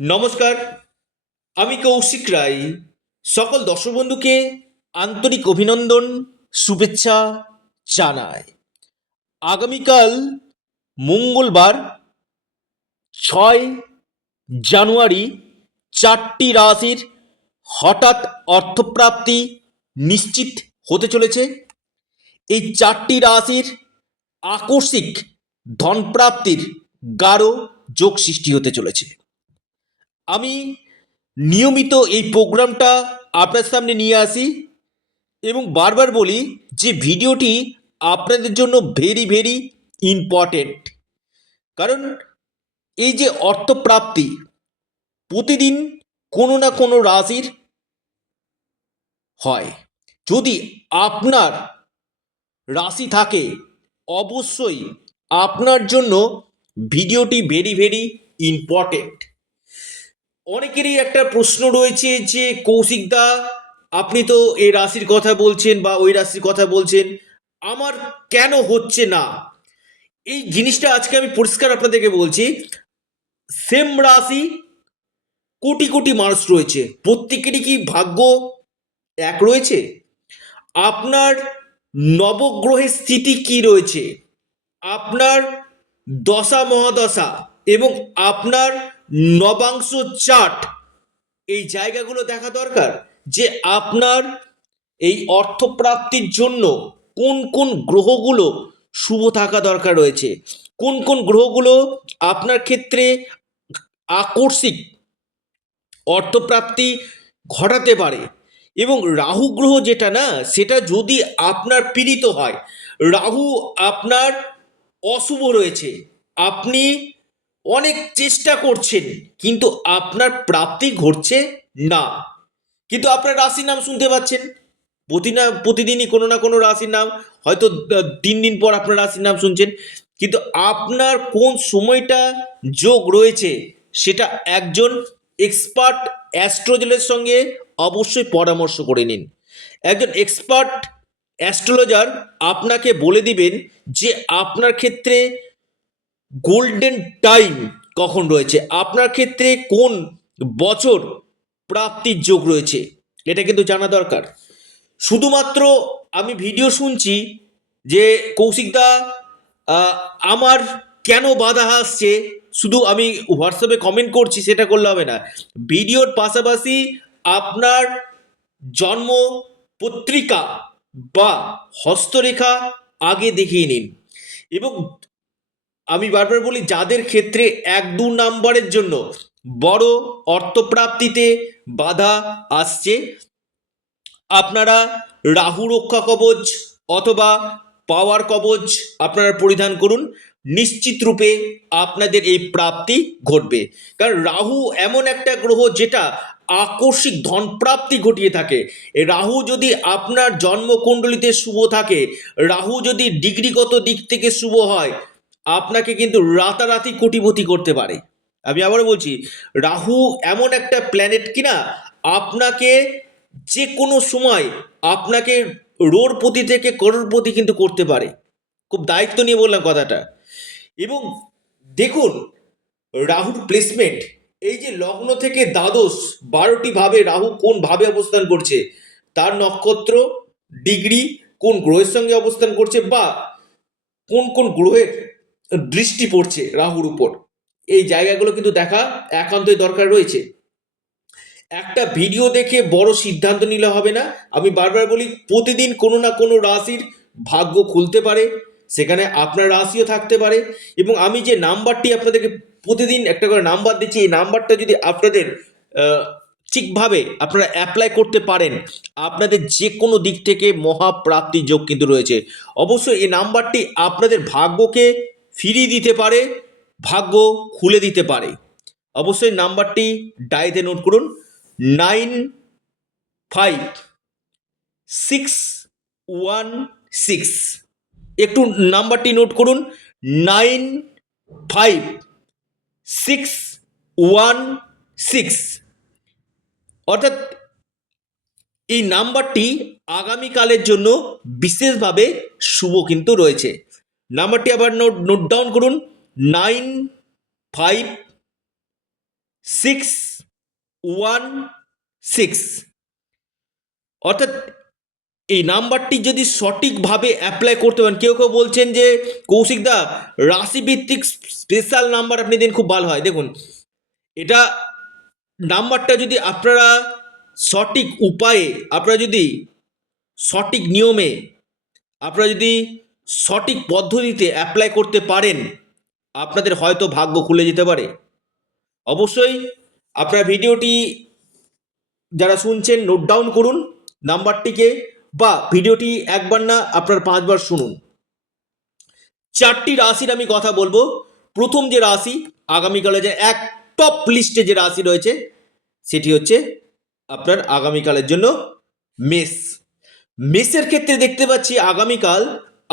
নমস্কার, আমি কৌশিক রায়। সকল দর্শক বন্ধুকে আন্তরিক অভিনন্দন, শুভেচ্ছা জানাই। আগামীকাল মঙ্গলবার 6 জানুয়ারি 4টি রাশির হঠাৎ অর্থপ্রাপ্তি নিশ্চিত হতে চলেছে। এই 4টি রাশির আকস্মিক ধনপ্রাপ্তির গাঢ় যোগ সৃষ্টি হতে চলেছে। আমি নিয়মিত এই প্রোগ্রামটা আপনার সামনে নিয়ে আসি এবং বারবার বলি যে ভিডিওটি আপনাদের জন্য ভেরি ভেরি ইম্পর্টেন্ট। কারণ এই যে অর্থপ্রাপ্তি প্রতিদিন কোনো না কোনো রাশির হয়। যদি আপনার রাশি থাকে অবশ্যই আপনার জন্য ভিডিওটি ভেরি ভেরি ইম্পর্টেন্ট। অনেকেরই একটা প্রশ্ন রয়েছে যে কৌশিকদা, আপনি তো এই রাশির কথা বলছেন বা ওই রাশির কথা বলছেন, আমার কেন হচ্ছে না? এই জিনিসটা আজকে আমি পরিষ্কার আপনাদেরকে বলছি। সেম রাশি কোটি কোটি মানুষ রয়েছে, প্রত্যেকেরই কি ভাগ্য এক রয়েছে? আপনার নবগ্রহের স্থিতি কি রয়েছে, আপনার দশা মহাদশা এবং আপনার নবাংশ চার্ট, এই জায়গাগুলো দেখা দরকার যে আপনার এই অর্থপ্রাপ্তির জন্য কোন কোন গ্রহগুলো শুভ থাকা দরকার রয়েছে, কোন কোন গ্রহগুলো আপনার ক্ষেত্রে আকস্মিক অর্থপ্রাপ্তি ঘটাতে পারে। এবং রাহু গ্রহ যেটা না, সেটা যদি আপনার পীড়িত হয়, রাহু আপনার অশুভ রয়েছে, আপনি অনেক চেষ্টা করছেন কিন্তু আপনার প্রাপ্তি ঘটছে না। কিন্তু আপনার রাশির নাম শুনতে পাচ্ছেন, প্রতিদিনই কোনো না কোনো রাশির নাম, হয়তো 3 দিন পর আপনার রাশির নাম শুনছেন, কিন্তু আপনার কোন সময়টা যোগ রয়েছে সেটা একজন এক্সপার্ট অ্যাস্ট্রোলজারের সঙ্গে অবশ্যই পরামর্শ করে নিন। একজন এক্সপার্ট অ্যাস্ট্রোলজার আপনাকে বলে দিবেন যে আপনার ক্ষেত্রে গোল্ডেন টাইম কখন রয়েছে, আপনার ক্ষেত্রে কোন বছর প্রাপ্তির যোগ রয়েছে, এটা কিন্তু জানা দরকার। শুধুমাত্র আমি ভিডিও শুনছি যে কৌশিকদা আমার কেন বাধা আসছে, শুধু আমি হোয়াটসঅ্যাপে কমেন্ট করছি সেটা করলে হবে না। ভিডিওর পাশাপাশি আপনার জন্ম পত্রিকা বা হস্তরেখা আগে দেখিয়ে নিন। এবং আমি বারবার বলি, যাদের ক্ষেত্রে 1-2 নম্বরের জন্য বড় অর্থপ্রাপ্তিতে বাধা আসছে, আপনারা রাহু রক্ষা কবচ অথবা পাওয়ার কবচ আপনারা পরিধান করুন, নিশ্চিত রূপে আপনাদের এই প্রাপ্তি ঘটবে। কারণ রাহু এমন একটা গ্রহ যেটা আকস্মিক ধন প্রাপ্তি ঘটিয়ে থাকে। এই রাহু যদি আপনার জন্মকুণ্ডলিতে শুভ থাকে, রাহু যদি ডিগ্রিগত দিক থেকে শুভ হয়, আপনাকে কিন্তু রাতারাতি কোটিপতি করতে পারে। আমি আবার বলছি, রাহু এমন একটা প্ল্যানেট কিনা আপনাকে যে কোনো সময় আপনাকে রোড়পতি থেকে করোড়পতি কিন্তু করতে পারে। খুব দায়িত্ব নিয়ে বললাম কথাটা। এবং দেখুন রাহুর প্লেসমেন্ট, এই যে লগ্ন থেকে দ্বাদশ 12টি ভাবে রাহু কোন ভাবে অবস্থান করছে, তার নক্ষত্র, ডিগ্রি, কোন গ্রহের সঙ্গে অবস্থান করছে বা কোন কোন গ্রহের দৃষ্টি পড়ছে রাহুর উপর, এই জায়গাগুলো কিন্তু দেখা একান্তই দরকার রয়েছে। একটা ভিডিও দেখে বড় সিদ্ধান্ত নিলে হবে না। আমি বারবার বলি, প্রতিদিন কোনো না কোনো রাশির ভাগ্য খুলতে পারে, সেখানে আপনার রাশিও থাকতে পারে। এবং আমি যে নাম্বারটি আপনাদেরকে প্রতিদিন একটা করে নাম্বার দিচ্ছি, এই নাম্বারটা যদি আপনাদের ঠিকভাবে আপনারা অ্যাপ্লাই করতে পারেন, আপনাদের যে কোনো দিক থেকে মহাপ্রাপ্তি যোগ কিন্তু রয়েছে। অবশ্যই এই নাম্বারটি আপনাদের ভাগ্যকে ফিরিয়ে দিতে পারে, ভাগ্য খুলে দিতে পারে। অবশ্যই নাম্বারটি ডায়েরিতে নোট করুন, 956616। একটু নাম্বারটি নোট করুন, 956616। অর্থাৎ এই নাম্বারটি আগামীকালের জন্য বিশেষভাবে শুভ কিন্তু রয়েছে। নাম্বারটি আবার নোট ডাউন করুন, 95 616। অর্থাৎ এই নাম্বারটি যদি সঠিকভাবে অ্যাপ্লাই করতে পারেন, কেউ কেউ বলছেন যে কৌশিকদা রাশিভিত্তিক স্পেশাল নাম্বার আপনি দিন, খুব ভালো হয়। দেখুন, এটা নাম্বারটা যদি আপনারা সঠিক উপায়ে, আপনারা যদি সঠিক নিয়মে, আপনারা যদি সঠিক পদ্ধতিতে অ্যাপ্লাই করতে পারেন, আপনাদের হয়তো ভাগ্য খুলে যেতে পারে। অবশ্যই আপনার ভিডিওটি যারা শুনছেন নোট ডাউন করুন নাম্বারটিকে, বা ভিডিওটি একবার না আপনার 5বার শুনুন। 4টি রাশির আমি কথা বলবো। প্রথম যে রাশি, আগামীকালে যে এক টপ লিস্টে যে রাশি রয়েছে, সেটি হচ্ছে আপনার আগামীকালের জন্য মেষ। মেষের ক্ষেত্রে দেখতে পাচ্ছি আগামীকাল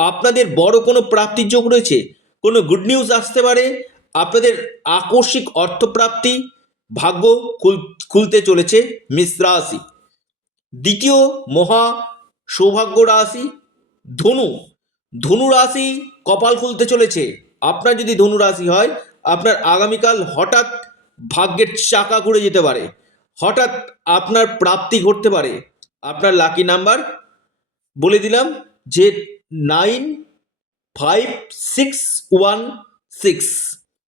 আপনাদের বড় কোনো প্রাপ্তির যোগ রয়েছে, কোনো গুড নিউজ আসতে পারে, আপনাদের আকস্মিক অর্থপ্রাপ্তি, ভাগ্য খুলতে চলেছে মেষ রাশি। দ্বিতীয় মহা সৌভাগ্য রাশি ধনু। ধনু রাশি কপাল খুলতে চলেছে। আপনার যদি ধনু রাশি হয়, আপনার আগামীকাল হঠাৎ ভাগ্যের চাকা ঘুরে যেতে পারে, হঠাৎ আপনার প্রাপ্তি ঘটতে পারে। আপনার লাকি নাম্বার বলে দিলাম যে 95616,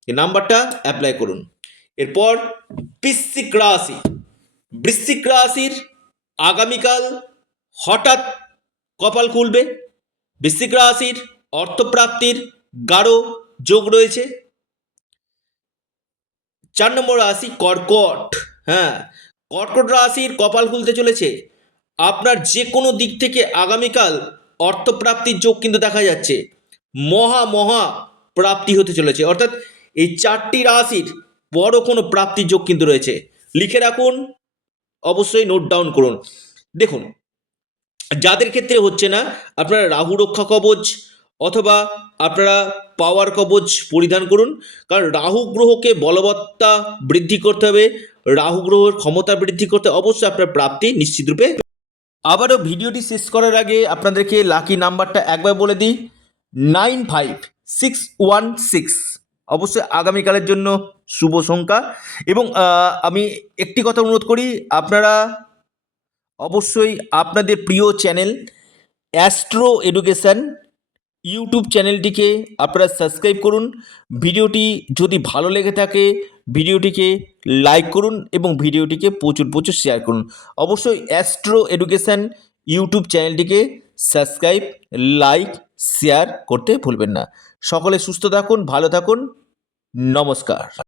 এই নাম্বারটা অ্যাপ্লাই করুন। এরপর বৃশ্চিক রাশি। বৃশ্চিক রাশির আগামীকাল হঠাৎ কপাল খুলবে। বৃশ্চিক রাশির অর্থপ্রাপ্তির গাঢ় যোগ রয়েছে। 4 নম্বর রাশি কর্কট। হ্যাঁ, কর্কট রাশির কপাল খুলতে চলেছে। আপনার যে কোনো দিক থেকে আগামীকাল অর্থপ্রাপ্তির যোগ কিন্তু দেখা যাচ্ছে, মহা প্রাপ্তি হতে চলেছে। অর্থাৎ এই 4টি রাশির বড় কোনো প্রাপ্তির যোগ কিন্তু রয়েছে। লিখে রাখুন, অবশ্যই নোট ডাউন করুন। দেখুন, যাদের ক্ষেত্রে হচ্ছে না, আপনারা রাহু রক্ষা কবচ অথবা আপনারা পাওয়ার কবচ পরিধান করুন, কারণ রাহু গ্রহকে বলবত্তা বৃদ্ধি করতে হবে, রাহু গ্রহের ক্ষমতা বৃদ্ধি করতে অবশ্যই আপনার প্রাপ্তি নিশ্চিতরূপে। আবারও ভিডিওটি শেষ করার আগে আপনাদেরকে লাকি নাম্বারটা একবার বলে দিই, 95616। অবশ্যই আগামীকালের জন্য শুভ সংখ্যা। এবং আমি একটি কথা অনুরোধ করি, আপনারা অবশ্যই আপনাদের প্রিয় চ্যানেল অ্যাস্ট্রো এডুকেশান ইউটিউব চ্যানেলটিকে আপনারা সাবস্ক্রাইব করুন। ভিডিওটি যদি ভালো লেগে থাকে ভিডিওটিকে লাইক করুন এবং ভিডিওটিকে প্রচুর শেয়ার করুন। অবশ্যই অ্যাস্ট্রো এডুকেশান ইউটিউব চ্যানেলটিকে সাবস্ক্রাইব, লাইক, শেয়ার করতে ভুলবেন না। সকলে সুস্থ থাকুন, ভালো থাকুন, নমস্কার।